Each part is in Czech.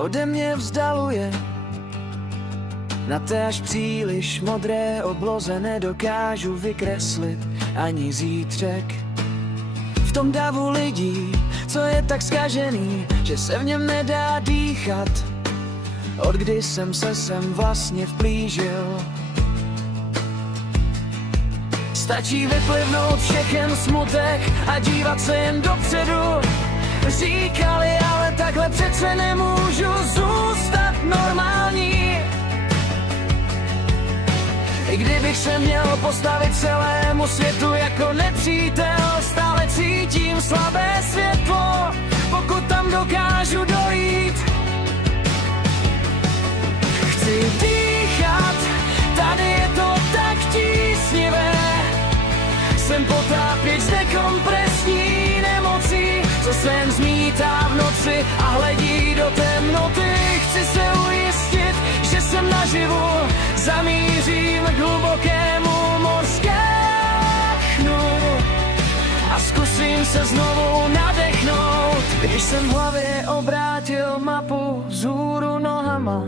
ode mě vzdaluje. Na té až příliš modré obloze nedokážu vykreslit ani zítřek. V tom davu lidí, co je tak zkažený, že se v něm nedá dýchat. Od kdy jsem se sem vlastně vplížil. Stačí vyplivnout všechen smutek a dívat se jen dopředu. Říkali, ale takhle přece nemůžu zůstat normální. I kdybych se měl postavit celému světu jako nepřítel, stále cítím slabé světlo, pokud tam dokážu dojít. Chci dýchat, tady je to tak tísnivé. Jsem potápěč z dekompresní nemocí, co se jen zmítá v noci a hledí do temnoty. Chci se ujistit, že jsem naživu, zamířím k hlubokému morskému a zkusím se znovu nadechnout. Když jsem v hlavě obrátil mapu vzhůru nohama,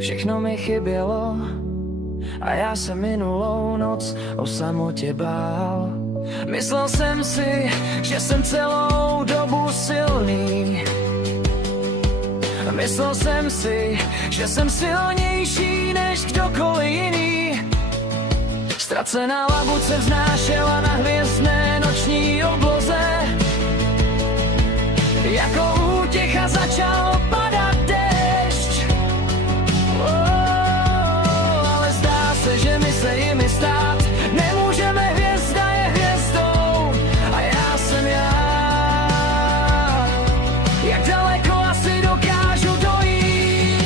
všechno mi chybělo a já se minulou noc o samotě bál. Myslel jsem si, že jsem celou dobu silný. Myslel jsem si, že jsem silnější než kdokoliv jiný. Ztracená labuce vznášela na hvězdné noční obloze. Jako útěcha začal padat déšť. Ale zdá se, že my se jimi stát nemůžeme. Hvězda je hvězdou a já jsem já. Jak daleko asi dokážu dojít?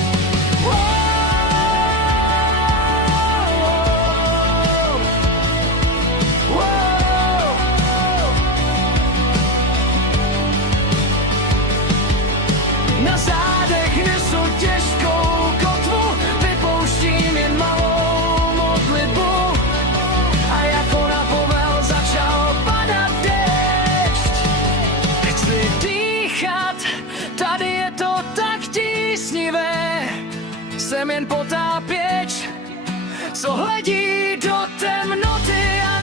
Na zádech nesu těžkou kotvu, vypouštím jen malou modlitbu. A jako na povel začal padat déšť. Chci dýchat, tady je to tak tísnivé. Jsem jen potápěč, co hledí do temnoty.